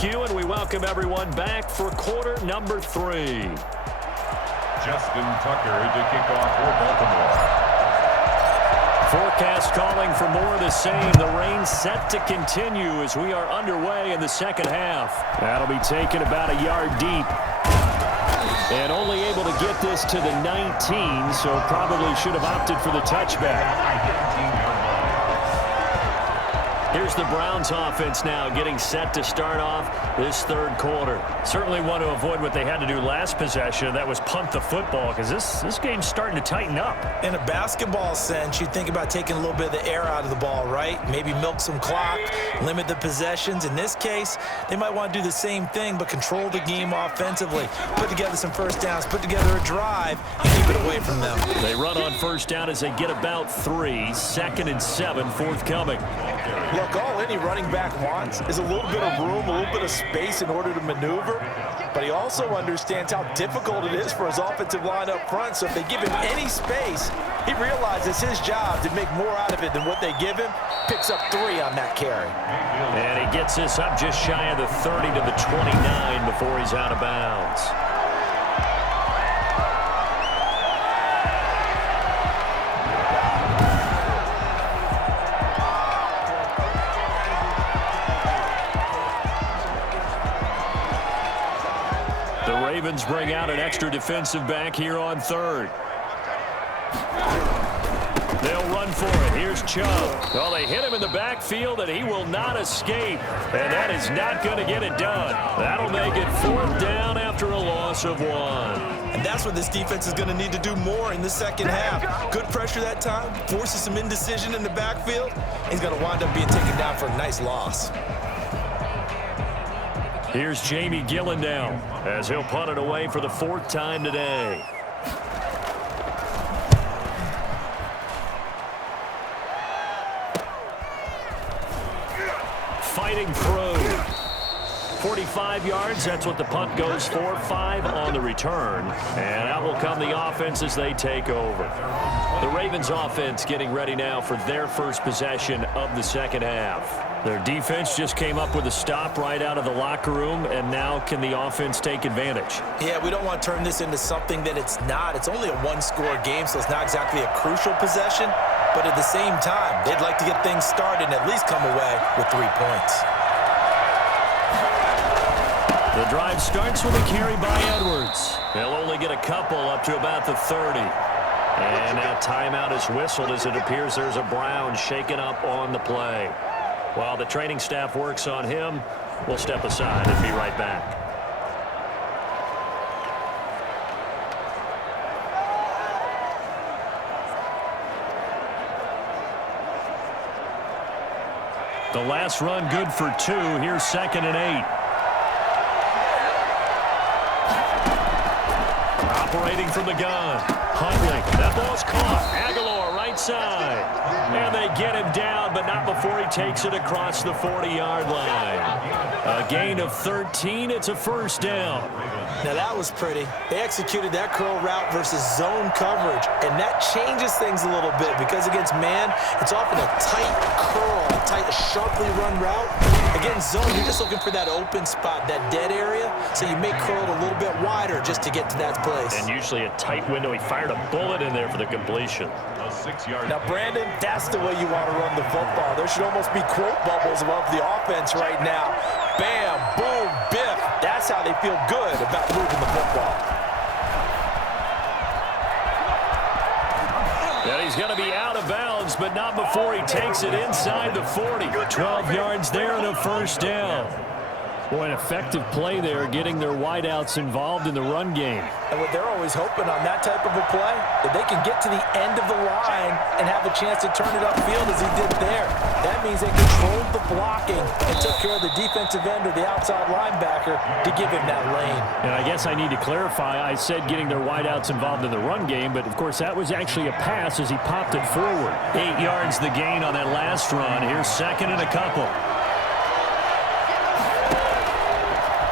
Thank you, and we welcome everyone back for quarter number 3. Justin Tucker to kick off for Baltimore. Forecast calling for more of the same. The rain set to continue as we are underway in the second half. That'll be taken about a yard deep. And only able to get this to the 19, so probably should have opted for the touchback. Here's the Browns offense now getting set to start off this third quarter. Certainly want to avoid what they had to do last possession. That was punt the football, because this game's starting to tighten up. In a basketball sense, you think about taking a little bit of the air out of the ball, right? Maybe milk some clock, limit the possessions. In this case, they might want to do the same thing, but control the game offensively. Put together some first downs, put together a drive, and keep it away from them. They run on first down as they get about 3. 2nd and 7 forthcoming. Look, all any running back wants is a little bit of room, a little bit of space in order to maneuver, but he also understands how difficult it is for his offensive line up front, so if they give him any space, he realizes his job to make more out of it than what they give him. Picks up 3 on that carry. And he gets this up just shy of the 30 to the 29 before he's out of bounds. Ravens bring out an extra defensive back here on 3rd. They'll run for it. Here's Chubb. Well, they hit him in the backfield, and he will not escape. And that is not going to get it done. That'll make it 4th down after a loss of 1. And that's what this defense is going to need to do more in the second half. Good pressure that time, forces some indecision in the backfield. He's going to wind up being taken down for a nice loss. Here's Jamie Gillen now as he'll punt it away for the 4th time today. Fighting through. 45 yards, that's what the punt goes for. 5 on the return. And out will come the offense as they take over. The Ravens offense getting ready now for their first possession of the second half. Their defense just came up with a stop right out of the locker room, and now can the offense take advantage? Yeah, we don't want to turn this into something that it's not. It's only a one-score game, so it's not exactly a crucial possession. But at the same time, they'd like to get things started and at least come away with 3 points. The drive starts with a carry by Edwards. They'll only get a couple up to about the 30. And now timeout is whistled as it appears there's a Brown shaken up on the play. While the training staff works on him, we'll step aside and be right back. The last run good for 2. Here's 2nd and 8. Operating from the gun. Huntley. That ball's caught. Aguilar right side. And they get him down, but not before he takes it across the 40-yard line. A gain of 13. It's a first down. Now that was pretty. They executed that curl route versus zone coverage, and that changes things a little bit because against man, it's often a tight curl, a sharply run route. Against zone, you're just looking for that open spot, that dead area, so you make curl a little bit wider just to get to that place. And usually a tight window. He fired a bullet in there for the completion. Now, Brandon, that's the way you want to run the football. There should almost be quote bubbles above the offense right now. Bam, boom, biff. That's how they feel good about moving the football. And he's going to be out of bounds, but not before he takes it inside the 40. 12 yards there and a first down. Boy, an effective play there, getting their wideouts involved in the run game. And what they're always hoping on that type of a play, that they can get to the end of the line and have a chance to turn it upfield as he did there. That means they controlled the blocking and took care of the defensive end or the outside linebacker to give him that lane. And I guess I need to clarify, I said getting their wideouts involved in the run game, but of course that was actually a pass as he popped it forward. 8 yards the gain on that last run. Here's 2nd and a couple.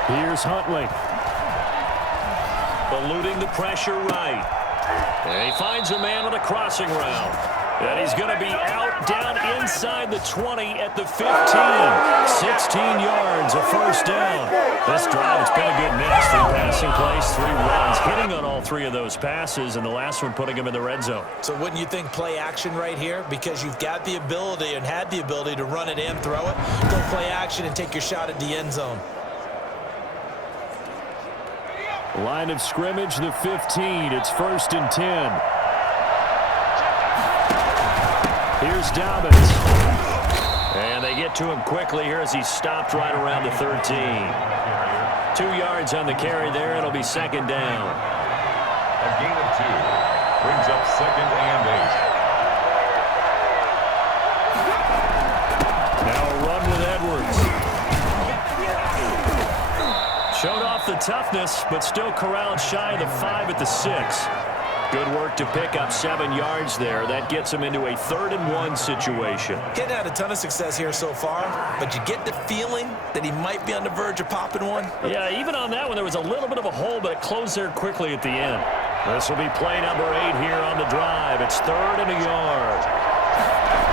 Here's Huntley. Eluding the pressure right. And he finds a man on a crossing route. And he's going to be out down inside the 20 at the 15. 16 yards, a first down. This drive, it's been a good mix. 3 passing plays, 3 runs, hitting on all 3 of those passes, and the last one putting him in the red zone. So wouldn't you think play action right here? Because you've got the ability and had the ability to run it in, throw it, go play action, and take your shot at the end zone. Line of scrimmage, the 15. It's 1st and 10. Here's Dobbins. And they get to him quickly here as he stopped right around the 13. 2 yards on the carry there. It'll be 2nd down. A gain of 2. Brings up 2nd and 8. Now a run with Edwards. Showed off the toughness, but still corralled shy of the 5 at the 6. Good work to pick up 7 yards there. That gets him into a 3rd and 1 situation. Getting had a ton of success here so far, but you get the feeling that he might be on the verge of popping one. Yeah, even on that one, there was a little bit of a hole, but it closed there quickly at the end. This will be play number 8 here on the drive. It's 3rd and a yard.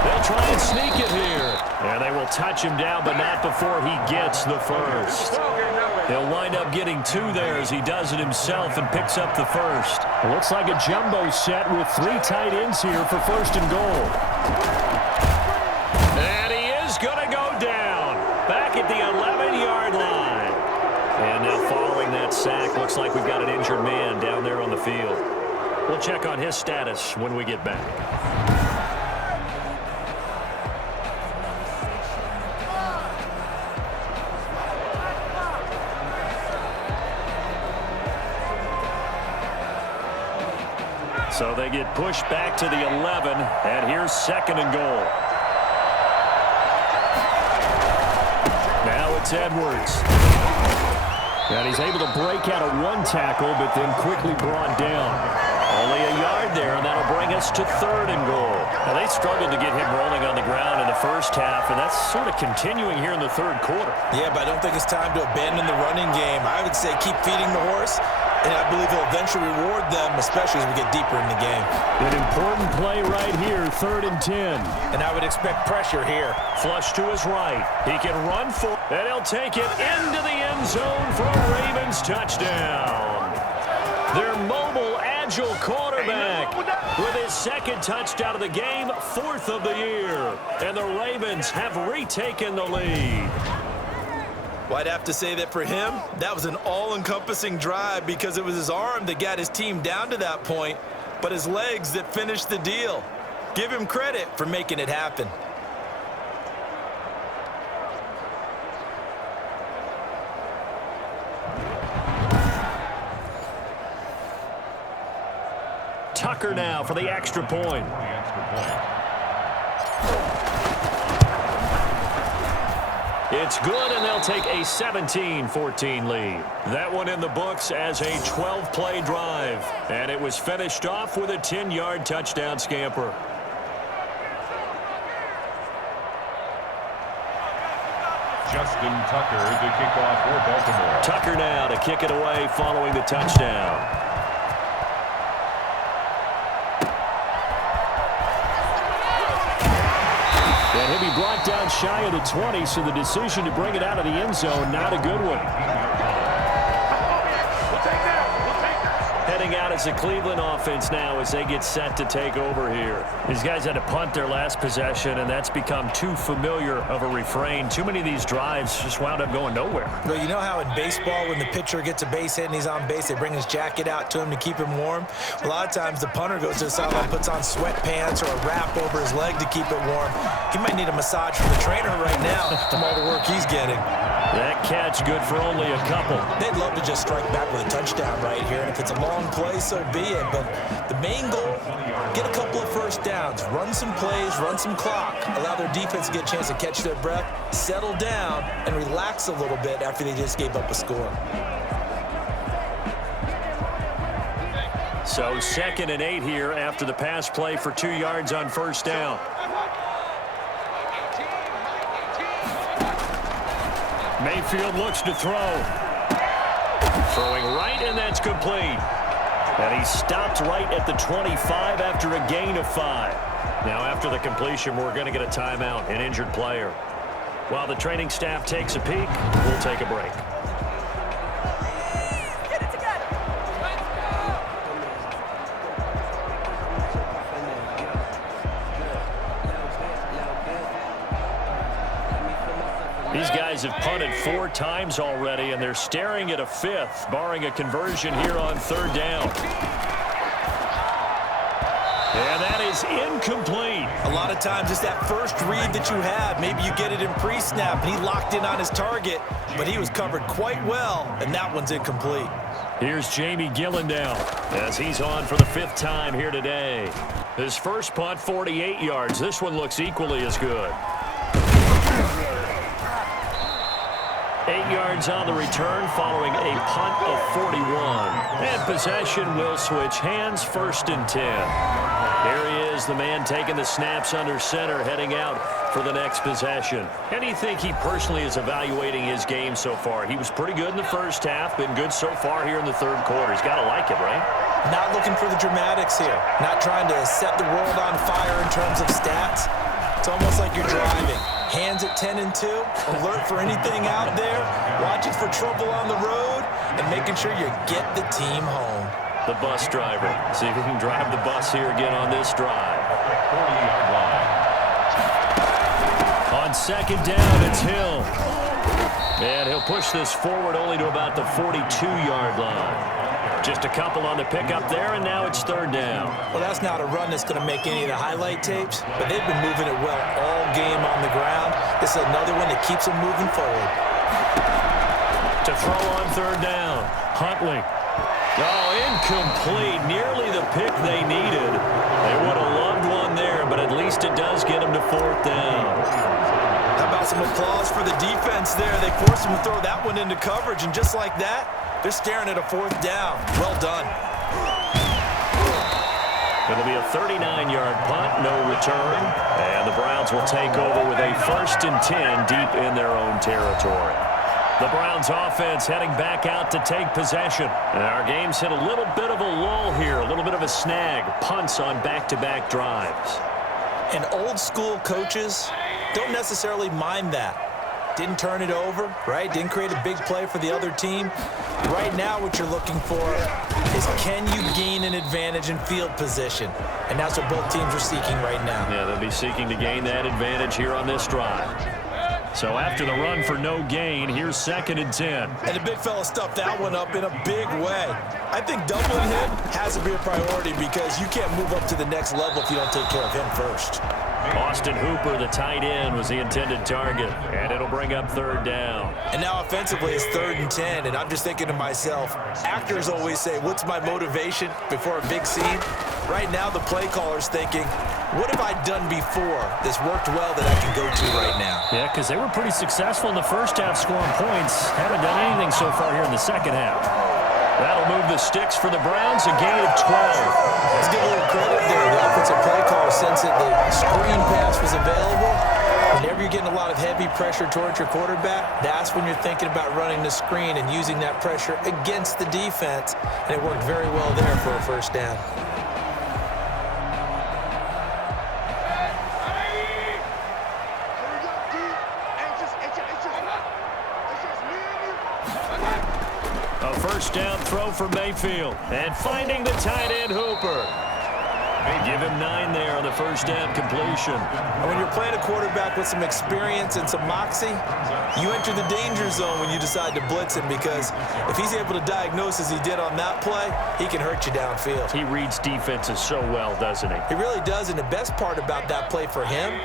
They'll try and sneak it here. And they will touch him down, but not before he gets the first. He'll wind up getting 2 there as he does it himself and picks up the first. It looks like a jumbo set with 3 tight ends here for 1st and goal. And he is going to go down back at the 11-yard line. And now following that sack, looks like we've got an injured man down there on the field. We'll check on his status when we get back. So they get pushed back to the 11, and here's 2nd and goal. Now it's Edwards. And he's able to break out of 1 tackle, but then quickly brought down. Only a yard there, and that'll bring us to 3rd and goal. Now, they struggled to get him rolling on the ground in the first half, and that's sort of continuing here in the 3rd quarter. Yeah, but I don't think it's time to abandon the running game. I would say keep feeding the horse, and I believe he'll eventually reward them, especially as we get deeper in the game. An important play right here, 3rd and 10. And I would expect pressure here. Flush to his right. He can run for, and he'll take it into the end zone for a Ravens touchdown. Their mobile, agile quarterback with his 2nd touchdown of the game, 4th of the year. And the Ravens have retaken the lead. Well, I'd have to say that for him, that was an all-encompassing drive because it was his arm that got his team down to that point, but his legs that finished the deal. Give him credit for making it happen. Tucker now for the extra point. It's good, and they'll take a 17-14 lead. That one in the books as a 12-play drive. And it was finished off with a 10-yard touchdown scamper. Justin Tucker to kick off for Baltimore. Tucker now to kick it away following the touchdown. And he'll be brought down shy of the 20, so the decision to bring it out of the end zone, not a good one. Heading out as the Cleveland offense now as they get set to take over here. These guys had to punt their last possession, and that's become too familiar of a refrain. Too many of these drives just wound up going nowhere. Well, you know how in baseball when the pitcher gets a base hit and he's on base, they bring his jacket out to him to keep him warm? A lot of times the punter goes to the sideline, puts on sweatpants or a wrap over his leg to keep it warm. He might need a massage from the trainer right now from all the work he's getting. That catch good for only a couple. They'd love to just strike back with a touchdown right here, and if it's a long play, so be it. But the main goal, get a couple of first downs, run some plays, run some clock, allow their defense to get a chance to catch their breath, settle down, and relax a little bit after they just gave up a score. So 2nd and 8 here after the pass play for 2 yards on first down. Mayfield looks to throw. Throwing right, and that's complete. And he stopped right at the 25 after a gain of 5. Now, after the completion, we're going to get a timeout, an injured player. While the training staff takes a peek, we'll take a break. These guys have punted 4 times already, and they're staring at a 5th, barring a conversion here on 3rd down. And that is incomplete. A lot of times it's that first read that you have. Maybe you get it in pre-snap, and he locked in on his target, but he was covered quite well, and that one's incomplete. Here's Jamie Gillendow as he's on for the 5th time here today. His first punt, 48 yards. This one looks equally as good. 8 yards on the return following a punt of 41. And possession will switch hands, 1st and 10. Here he is, the man taking the snaps under center, heading out for the next possession. And do you think he personally is evaluating his game so far? He was pretty good in the first half, been good so far here in the 3rd quarter. He's got to like it, right? Not looking for the dramatics here. Not trying to set the world on fire in terms of stats. It's almost like you're driving. Hands at 10 and 2, alert for anything out there, watching for trouble on the road, and making sure you get the team home. The bus driver. See if he can drive the bus here again on this drive. 40-yard line. On 2nd down, it's Hill. And he'll push this forward only to about the 42-yard line. Just a couple on the pickup there, and now it's 3rd down. Well, that's not a run that's going to make any of the highlight tapes, but they've been moving it well all game on the ground. This is another one that keeps them moving forward. To throw on 3rd down, Huntley. Oh, incomplete. Nearly the pick they needed. They would have loved one there, but at least it does get them to 4th down. How about some applause for the defense there? They forced him to throw that one into coverage, and just like that, they're staring at a 4th down. Well done. It'll be a 39-yard punt, no return. And the Browns will take over with a 1st and 10 deep in their own territory. The Browns offense heading back out to take possession. And our game's hit a little bit of a lull here, a little bit of a snag. Punts on back-to-back drives. And old-school coaches don't necessarily mind that. Didn't turn it over, right? Didn't create a big play for the other team. Right now what you're looking for is, can you gain an advantage in field position? And that's what both teams are seeking right now. Yeah, they'll be seeking to gain that advantage here on this drive. So after the run for no gain, here's 2nd and 10. And the big fella stuffed that one up in a big way. I think doubling him has to be a priority because you can't move up to the next level if you don't take care of him first. Austin Hooper, the tight end, was the intended target, and it'll bring up 3rd down. And now offensively it's 3rd and 10, and I'm just thinking to myself, actors always say, what's my motivation before a big scene? Right now the play caller's thinking, what have I done before that's worked well that I can go to right now? Yeah, because they were pretty successful in the first half scoring points. Haven't done anything so far here in the second half. That'll move the sticks for the Browns, a gain of 12. Let's give a little credit there. The offensive play caller, since the screen pass was available, whenever you're getting a lot of heavy pressure towards your quarterback, that's when you're thinking about running the screen and using that pressure against the defense. And it worked very well there for a 1st down. A 1st down throw for Mayfield. And finding the tight end, Hooper. Give him 9 there on the 1st down completion. And when you're playing a quarterback with some experience and some moxie, you enter the danger zone when you decide to blitz him, because if he's able to diagnose as he did on that play, he can hurt you downfield. He reads defenses so well, doesn't he? He really does, and the best part about that play for him,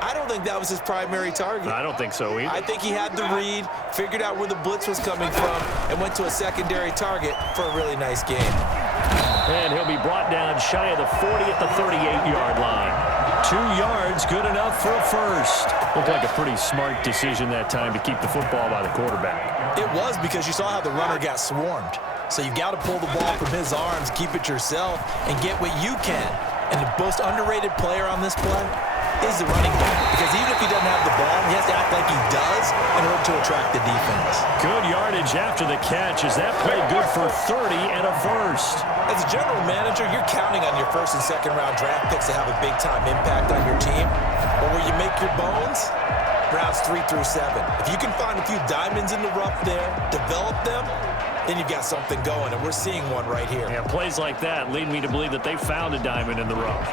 I don't think that was his primary target. I don't think so either. I think he had the read, figured out where the blitz was coming from, and went to a secondary target for a really nice game. And he'll be brought down shy of the 40 at the 38-yard line. 2 yards, good enough for a 1st. Looked like a pretty smart decision that time to keep the football by the quarterback. It was, because you saw how the runner got swarmed. So you got to pull the ball from his arms, keep it yourself, and get what you can. And the most underrated player on this play is the running back, because even if he doesn't have the ball, he has to act like he does in order to attract the defense. Good yardage yardage after the catch. Is that play good for 30 and a first? As a general manager, you're counting on your first and second round draft picks to have a big-time impact on your team. But where you make your bones, rounds 3 through 7. If you can find a few diamonds in the rough there, develop them, then you've got something going, and we're seeing one right here. Yeah, plays like that lead me to believe that they found a diamond in the rough.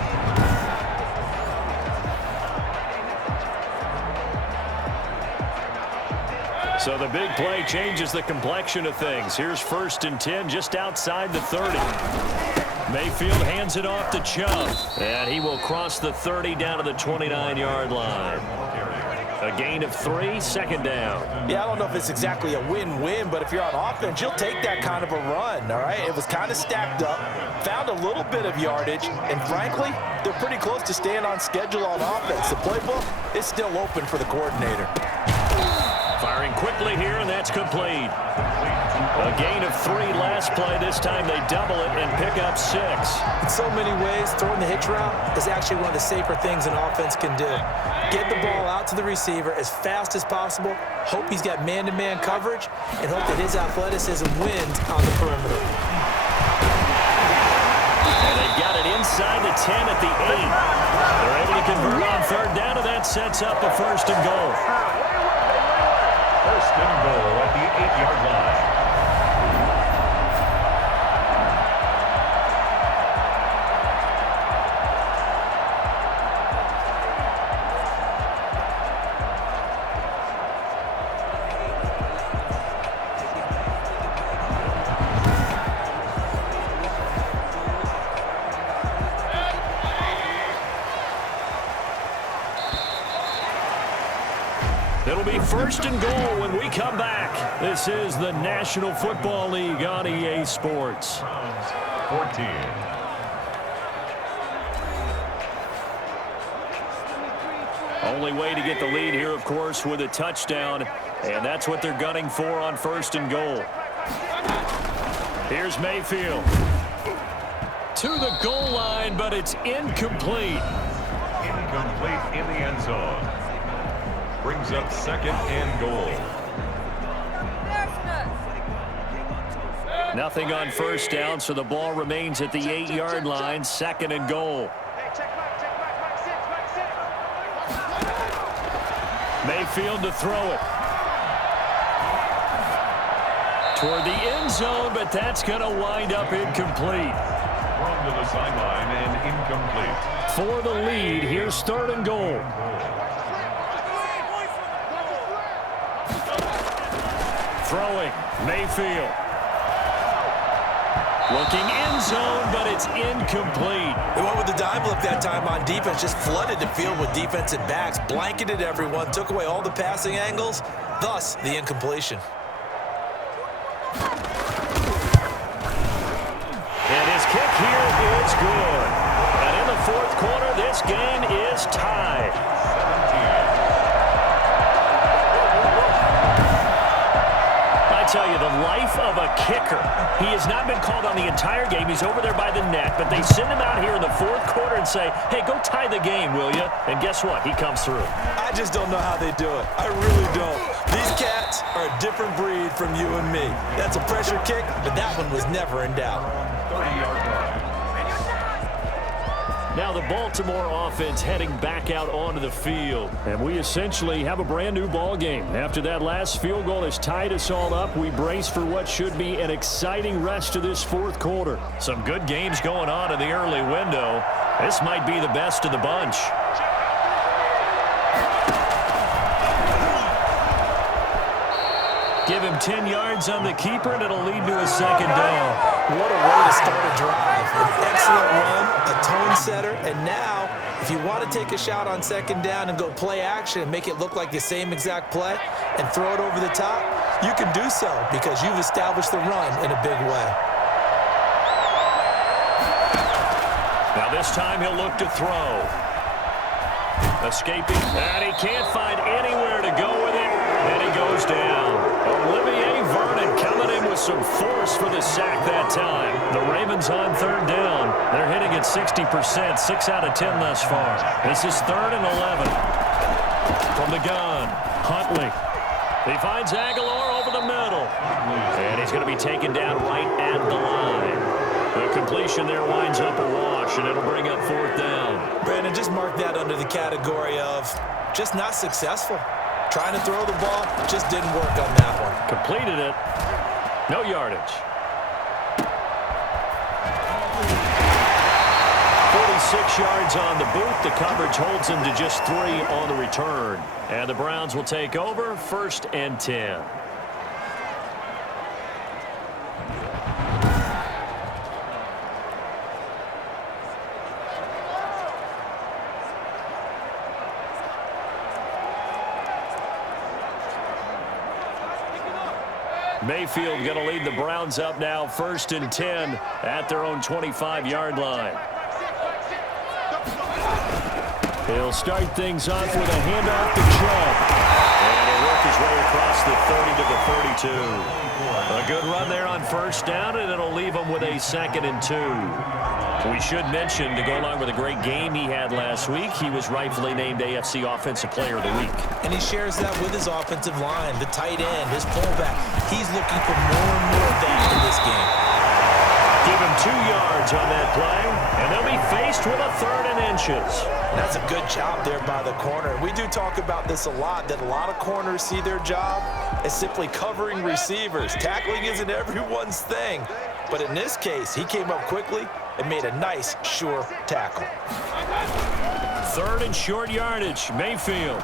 So the big play changes the complexion of things. Here's 1st and 10 just outside the 30. Mayfield hands it off to Chubb, and he will cross the 30 down to the 29-yard line. A gain of 3, 2nd down. Yeah, I don't know if it's exactly a win-win, but if you're on offense, you'll take that kind of a run, all right? It was kind of stacked up, found a little bit of yardage, and frankly, they're pretty close to staying on schedule on offense. The playbook is still open for the coordinator. Firing quickly here, and that's complete. A gain of 3 last play. This time they double it and pick up 6. In so many ways, throwing the hitch route is actually one of the safer things an offense can do. Get the ball out to the receiver as fast as possible, hope he's got man-to-man coverage, and hope that his athleticism wins on the perimeter. And they've got it inside the 10 at the 8. They're able to convert on 3rd down, and that sets up a 1st and goal. 1st and goal at the 8-yard line. It'll be 1st and goal when we come back. This is the National Football League on EA Sports. 14. Only way to get the lead here, of course, with a touchdown, and that's what they're gunning for on 1st and goal. Here's Mayfield. To the goal line, but it's incomplete. Incomplete in the end zone. Brings up 2nd and goal. Nothing on 1st down, so the ball remains at the 8-yard line, 2nd and goal. Mayfield to throw it. Toward the end zone, but that's going to wind up incomplete. Thrown to the sideline and incomplete. For the lead, here's 3rd and goal. Throwing, Mayfield. Looking end zone, but it's incomplete. They went with the dime look that time on defense, just flooded the field with defensive backs, blanketed everyone, took away all the passing angles, thus the incompletion. And his kick here is good. And in the 4th quarter, this game is tied. 17. I tell you, the life of a kicker. He has not been called on the entire game. He's over there by the net, but they send him out here in the 4th quarter and say, hey, go tie the game, will you? And guess what? He comes through. I just don't know how they do it. I really don't. These cats are a different breed from you and me. That's a pressure kick, but that one was never in doubt. 30-yard line. Now the Baltimore offense heading back out onto the field. And we essentially have a brand new ball game. After that last field goal has tied us all up, we brace for what should be an exciting rest of this 4th quarter. Some good games going on in the early window. This might be the best of the bunch. Give him 10 yards on the keeper, and it'll lead to a 2nd down. What a way to start a drive. An excellent run, a tone setter, and now, if you want to take a shot on 2nd down and go play action and make it look like the same exact play and throw it over the top, you can do so because you've established the run in a big way. Now this time he'll look to throw. Escaping, and he can't find anywhere to go with it, and he goes down. Olivier Vernon coming in with some force for the sack that time. The Ravens on 3rd down. They're hitting at 60%, 6 out of 10 thus far. This is 3rd and 11. From the gun, Huntley. He finds Aguilar over the middle. he's going to be taken down right at the line. The completion there winds up a wash, and it'll bring up 4th down. Brandon, just mark that under the category of just not successful. Trying to throw the ball, just didn't work on that one. Completed it. No yardage. 46 yards on the boot. The coverage holds him to just 3 on the return. And the Browns will take over 1st and 10. Mayfield going to lead the Browns up now 1st and 10 at their own 25-yard line. He'll start things off with a handoff to Chubb. And he'll work his way across the 30 to the 32. A good run there on 1st down, and it'll leave him with a 2nd and 2. We should mention, to go along with a great game he had last week, he was rightfully named AFC Offensive Player of the Week. And he shares that with his offensive line, the tight end, his fullback. He's looking for more and more of that in this game. Give him 2 yards on that play, and they'll be faced with a 3rd and inches. That's a good job there by the corner. We do talk about this a lot, that a lot of corners see their job as simply covering receivers. Tackling isn't everyone's thing. But in this case, he came up quickly and made a nice, sure tackle. 3rd and short yardage. Mayfield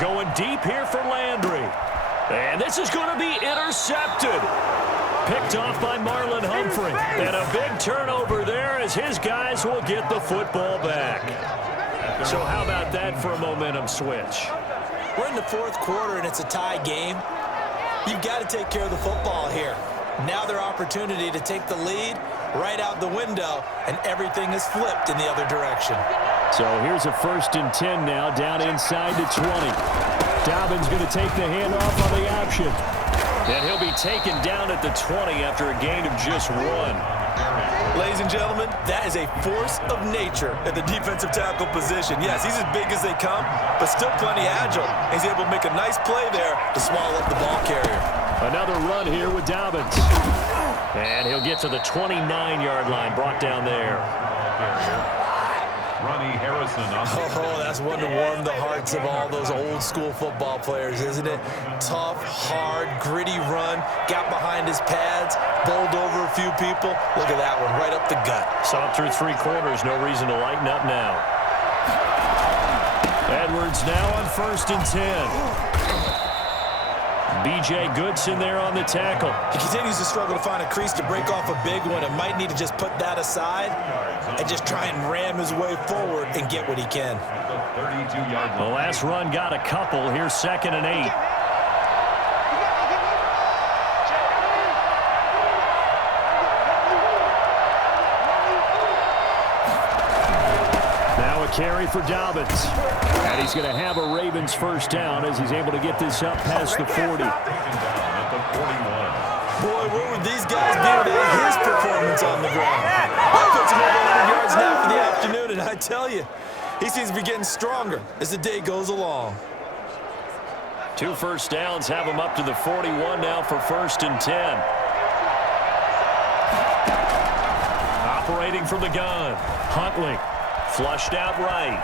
going deep here for Landry. And this is going to be intercepted. Picked off by Marlon Humphrey. And a big turnover there as his guys will get the football back. So how about that for a momentum switch? We're in the 4th quarter and it's a tie game. You've got to take care of the football here. Now their opportunity to take the lead right out the window, and everything is flipped in the other direction. So here's a 1st and 10 now, down inside the 20. Dobbins going to take the handoff on the option. And he'll be taken down at the 20 after a gain of just 1. Ladies and gentlemen, that is a force of nature at the defensive tackle position. Yes, he's as big as they come, but still plenty agile. He's able to make a nice play there to swallow up the ball carrier. Another run here with Dobbins. And he'll get to the 29-yard line, brought down there. Ronnie Harrison on the that's one to warm the hearts of all those old-school football players, isn't it? Tough, hard, gritty run, got behind his pads, bowled over a few people. Look at that one, right up the gut. Saw it through 3 quarters, no reason to lighten up now. Edwards now on 1st and 10. B.J. Goodson there on the tackle. He continues to struggle to find a crease to break off a big one and might need to just put that aside and just try and ram his way forward and get what he can. The last run got a couple. Here's 2nd and 8. Now a carry for Dobbins. And he's going to have a Ravens 1st down as he's able to get this up past the 40. Boy, where would these guys be without his performance on the ground? That puts him over 100 yards now for the afternoon, and I tell you, he seems to be getting stronger as the day goes along. 2 first downs have him up to the 41 now for 1st and 10. Operating from the gun. Huntley flushed out right.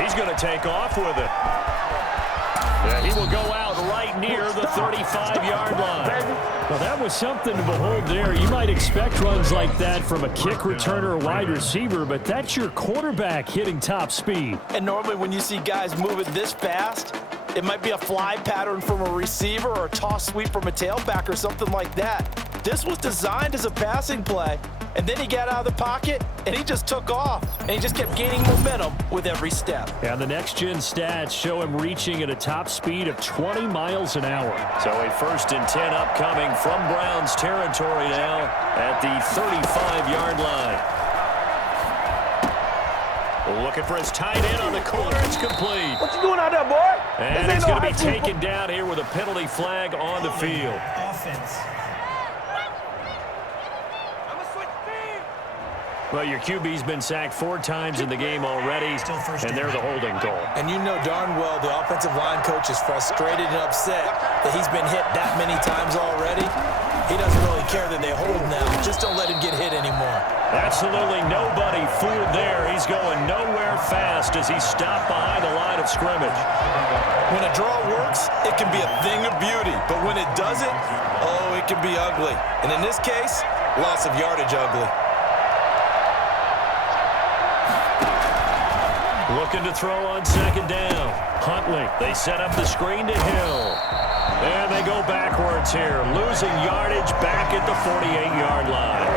He's going to take off with it. And he will go out right near the 35-yard line. Well, that was something to behold there. You might expect runs like that from a kick returner or wide receiver, but that's your quarterback hitting top speed. And normally when you see guys moving this fast, it might be a fly pattern from a receiver or a toss sweep from a tailback or something like that. This was designed as a passing play, and then he got out of the pocket, and he just took off, and he just kept gaining momentum with every step. And the next-gen stats show him reaching at a top speed of 20 miles an hour. So a 1st and 10 upcoming from Browns territory now at the 35-yard line. Looking for his tight end on the corner. It's complete. What you doing out there, boy? And he's going to be taken down here with a penalty flag on the field. Offense. Well, your QB's been sacked 4 times in the game already, and they're the holding call. And you know darn well the offensive line coach is frustrated and upset that he's been hit that many times already. care that they hold now. Just don't let him get hit anymore. Absolutely nobody fooled there. He's going nowhere fast as he's stopped behind the line of scrimmage. When a draw works, it can be a thing of beauty. But when it doesn't, oh, it can be ugly. And in this case, loss of yardage ugly. Looking to throw on second down. Huntley, they set up the screen to Hill. And they go backwards here, losing yardage back at the 48-yard line.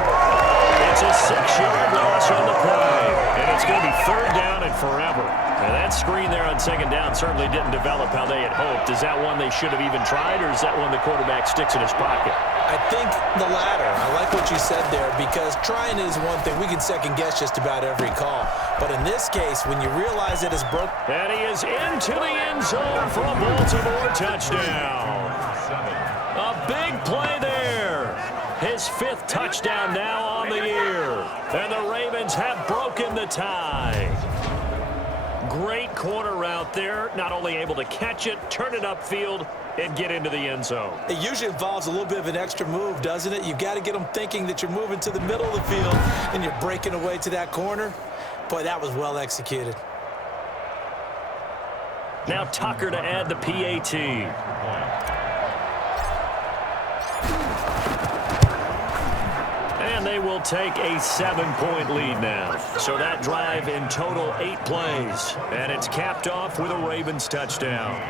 It's a 6-yard loss on the play, and it's going to be third down and forever. And that screen there on second down certainly didn't develop how they had hoped. Is that one they should have even tried, or is that one the quarterback sticks in his pocket? I think the latter. I like what you said there, because trying is one thing. We can second-guess just about every call. But in this case, when you realize it is broke. And he is into the end zone for a Baltimore touchdown. A big play there. His 5th touchdown now on the year. And the Ravens have broken the tie. Great corner route there. Not only able to catch it, turn it upfield, and get into the end zone. It usually involves a little bit of an extra move, doesn't it? You've got to get them thinking that you're moving to the middle of the field and you're breaking away to that corner. Boy, that was well executed. Now Tucker to add the PAT. And they will take a 7-point lead now. So that drive in total 8 plays. And it's capped off with a Ravens touchdown.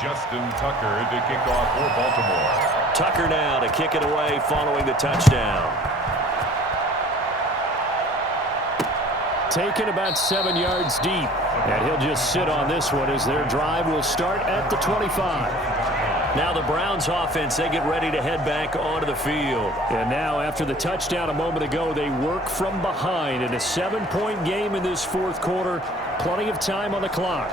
Justin Tucker to kick off for Baltimore. Tucker now to kick it away following the touchdown. Taken about 7 yards deep. And he'll just sit on this one as their drive will start at the 25. Now the Browns offense, they get ready to head back onto the field. And now after the touchdown a moment ago, they work from behind in a 7-point game in this 4th quarter. Plenty of time on the clock.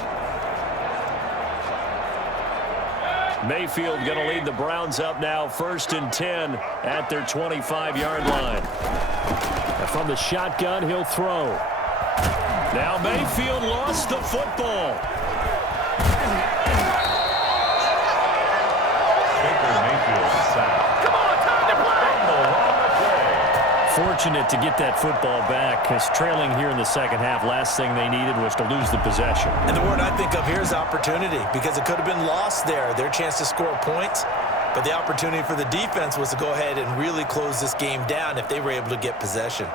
Mayfield going to lead the Browns up now, 1st and 10 at their 25-yard line. And from the shotgun, he'll throw. Now Mayfield lost the football. Baker Mayfield sacked. Come on, time to play. Fortunate to get that football back, because trailing here in the second half, last thing they needed was to lose the possession. And the word I think of here is opportunity, because it could have been lost there, their chance to score points. But the opportunity for the defense was to go ahead and really close this game down if they were able to get possession.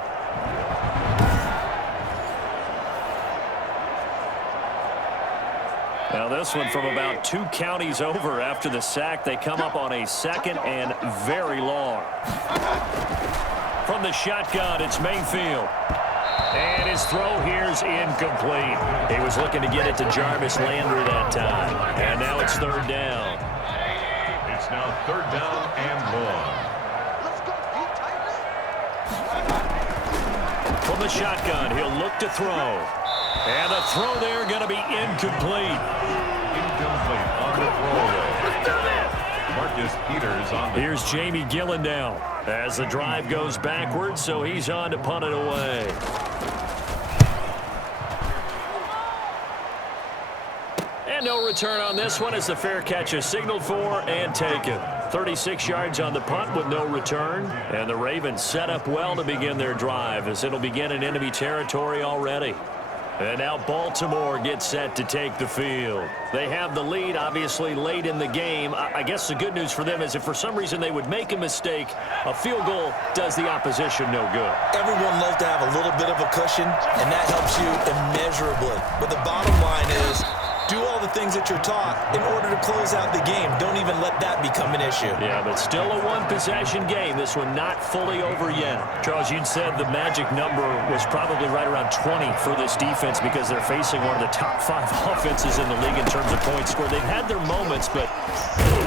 Now this one from about 2 counties over after the sack. They come up on a 2nd and very long. From the shotgun, it's Mayfield. And his throw here is incomplete. He was looking to get it to Jarvis Landry that time. And now it's 3rd down. It's now 3rd down and long. From the shotgun, he'll look to throw. And the throw there going to be incomplete. Incomplete on the throwaway. Marcus Peters on the... Here's Jamie Gillen now as the drive goes backwards, so he's on to punt it away. And no return on this one as the fair catch is signaled for and taken. 36 yards on the punt with no return. And the Ravens set up well to begin their drive as it'll begin in enemy territory already. And now Baltimore gets set to take the field. They have the lead, obviously, late in the game. I guess the good news for them is if for some reason they would make a mistake, a field goal does the opposition no good. Everyone loves to have a little bit of a cushion, and that helps you immeasurably. But the bottom line is, do all the things that you're taught in order to close out the game. Don't even let that become an issue. Yeah, but still a one-possession game. This one not fully over yet. Charles, you'd said the magic number was probably right around 20 for this defense because they're facing one of the top 5 offenses in the league in terms of points scored. They've had their moments, but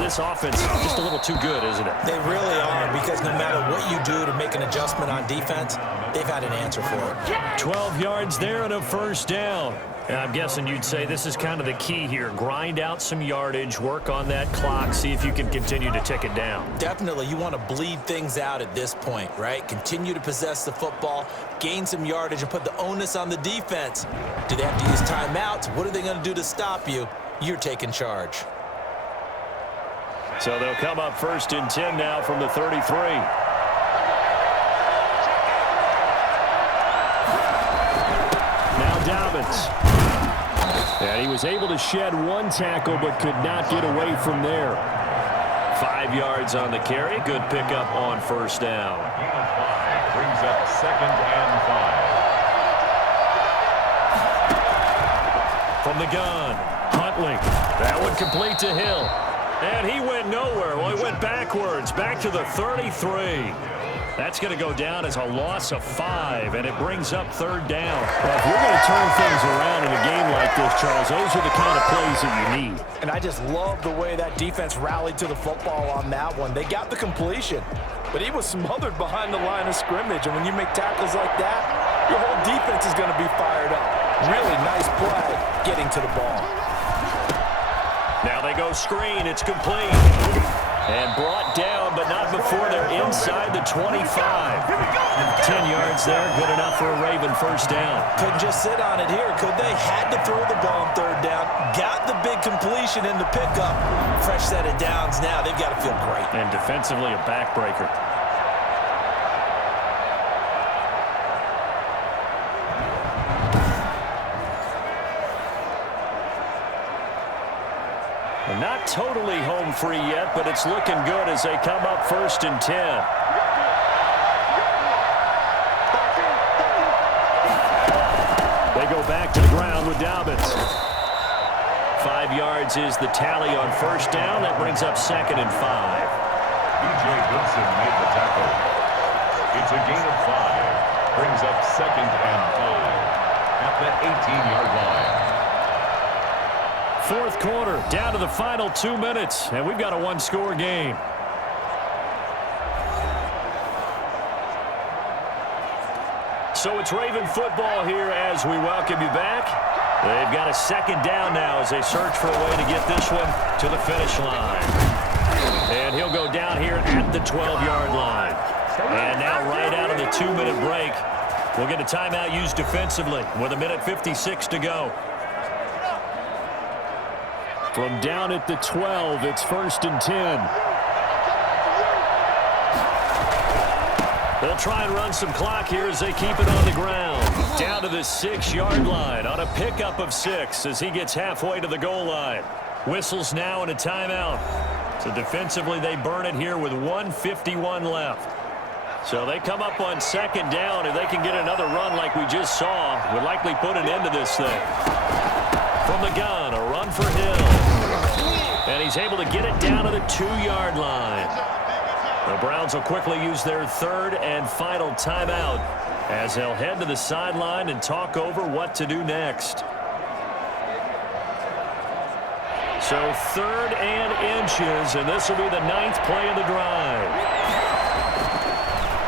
this offense just a little too good, isn't it? They really are, because no matter what you do to make an adjustment on defense, they've had an answer for it. 12 yards there and a 1st down. And I'm guessing you'd say this is kind of the key here. Grind out some yardage, work on that clock, see if you can continue to tick it down. Definitely, you want to bleed things out at this point, right? Continue to possess the football, gain some yardage, and put the onus on the defense. Do they have to use timeouts? What are they going to do to stop you? You're taking charge. So they'll come up 1st and 10 now from the 33. Dobbins. And he was able to shed one tackle but could not get away from there. 5 yards on the carry. Good pickup on 1st down. Brings up 2nd and 5. From the gun, Huntley. That one complete to Hill. And he went nowhere. Well, he went backwards, back to the 33. That's going to go down as a loss of 5, and it brings up 3rd down. Well, if you're going to turn things around in a game like this, Charles, those are the kind of plays that you need. And I just love the way that defense rallied to the football on that one. They got the completion, but he was smothered behind the line of scrimmage. And when you make tackles like that, your whole defense is going to be fired up. Really nice play getting to the ball. Now they go screen. It's complete. And brought down, but not before they're inside the 25. 10 yards there, good enough for a Raven 1st down. Couldn't just sit on it here, could they? Had to throw the ball on 3rd down. Got the big completion in the pickup. Fresh set of downs now. They've got to feel great. And defensively, a backbreaker. Not totally home free yet, but it's looking good as they come up 1st and 10. They go back to the ground with Dobbins. 5 yards is the tally on 1st down. That brings up 2nd and 5. B.J. Goodson made the tackle. It's a gain of 5. Brings up 2nd and 5 at the 18-yard line. 4th quarter, down to the final 2 minutes, and we've got a 1-score game. So it's Raven football here as we welcome you back. They've got a 2nd down now as they search for a way to get this one to the finish line. And he'll go down here at the 12-yard line. And now right out of the 2-minute break, we'll get a timeout used defensively with 1:56 to go. From down at the 12, it's 1st and 10. They'll try and run some clock here as they keep it on the ground. Down to the 6-yard line on a pickup of 6 as he gets halfway to the goal line. Whistles now and a timeout. So defensively, they burn it here with 1:51 left. So they come up on 2nd down. If they can get another run like we just saw, would likely put an end to this thing. From the gun, a run for Hill. And he's able to get it down to the 2-yard line. The Browns will quickly use their 3rd and final timeout as they'll head to the sideline and talk over what to do next. So 3rd and inches, and this will be the 9th play of the drive.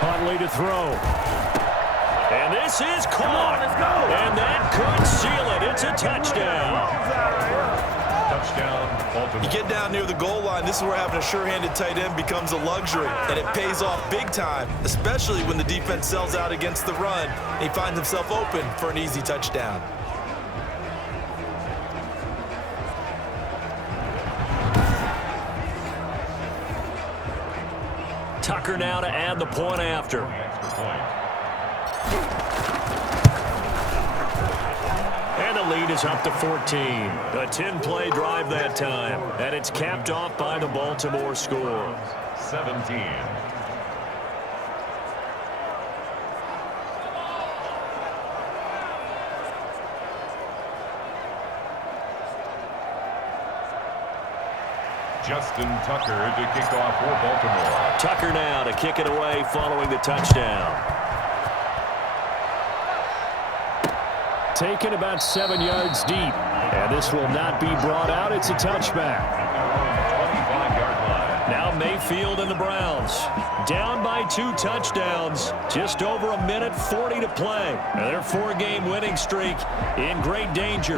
Huntley to throw. And this is caught. And that could seal it. It's a touchdown. Touchdown, Baltimore. You get down near the goal line, this is where having a sure-handed tight end becomes a luxury, and it pays off big time, especially when the defense sells out against the run. He finds himself open for an easy touchdown. Tucker now to add the point after. Extra point. And the lead is up to 14. A 10-play drive that time. And it's capped off by the Baltimore score. 17. Justin Tucker to kick off for Baltimore. Tucker now to kick it away following the touchdown. Taken about 7 yards deep. And this will not be brought out. It's a touchback. 25-yard line. Now Mayfield and the Browns. Down by 2 touchdowns. Just over a minute 40 to play. And their 4-game winning streak in great danger.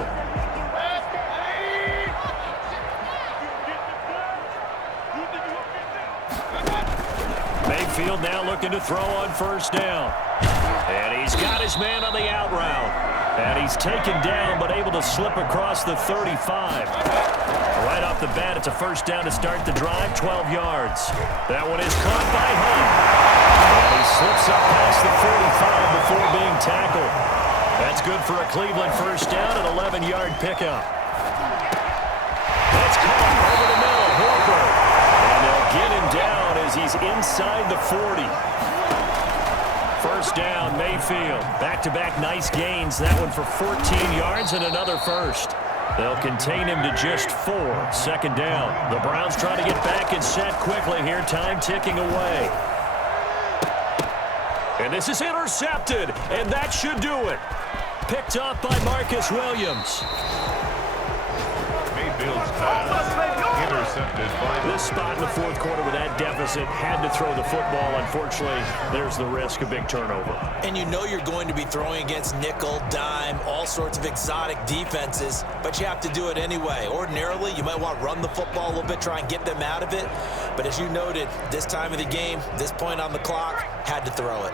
Mayfield now looking to throw on first down. And he's got his man on the out route. And he's taken down but able to slip across the 35. Right off the bat, it's a first down to start the drive, 12 yards. That one is caught by Hunt. And he slips up past the 45 before being tackled. That's good for a Cleveland first down, an 11-yard pickup. That's caught over the middle, Hooper. And they'll get him down as he's inside the 40. First down, Mayfield. Back-to-back nice gains. That one for 14 yards and another first. They'll contain him to just 4. Second down. The Browns try to get back and set quickly here. Time ticking away. And this is intercepted, and that should do it. Picked up by Marcus Williams. Mayfield's pass intercepted by this spot in the fourth quarter with that deficit, had to throw the football. Unfortunately, there's the risk of big turnover. And you know you're going to be throwing against nickel, dime, all sorts of exotic defenses, but you have to do it anyway. Ordinarily, you might want to run the football a little bit, try and get them out of it. But as you noted, this time of the game, this point on the clock, had to throw it.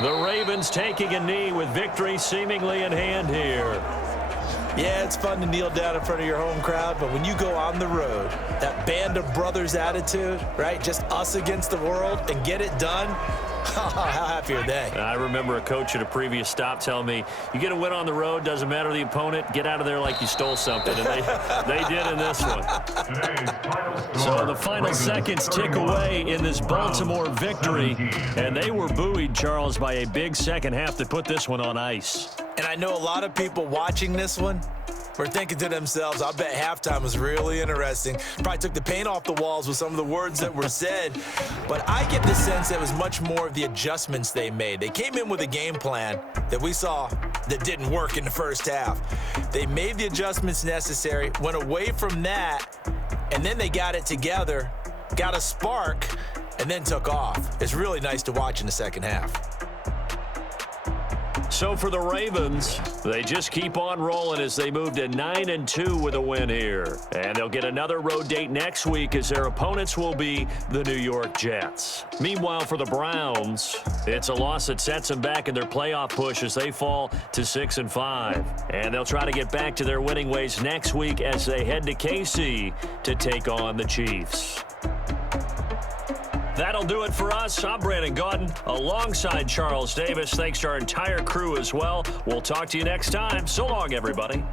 The Ravens taking a knee with victory seemingly in hand here. Yeah, it's fun to kneel down in front of your home crowd, but when you go on the road, that band of brothers attitude, right? Just us against the world and get it done. How happy are they? I remember a coach at a previous stop telling me, you get a win on the road, doesn't matter the opponent, get out of there like you stole something. And they did in this one. So the final seconds tick away in this Baltimore victory. And they were buoyed, Charles, by a big second half that put this one on ice. And I know a lot of people watching this one were thinking to themselves, I bet halftime was really interesting. Probably took the paint off the walls with some of the words that were said. But I get the sense that it was much more of the adjustments they made. They came in with a game plan that we saw that didn't work in the first half. They made the adjustments necessary, went away from that, and then they got it together, got a spark, and then took off. It's really nice to watch in the second half. So for the Ravens, they just keep on rolling as they move to 9-2 with a win here. And they'll get another road date next week as their opponents will be the New York Jets. Meanwhile, for the Browns, it's a loss that sets them back in their playoff push as they fall to 6-5. And they'll try to get back to their winning ways next week as they head to KC to take on the Chiefs. That'll do it for us. I'm Brandon Gaudin alongside Charles Davis. Thanks to our entire crew as well. We'll talk to you next time. So long, everybody.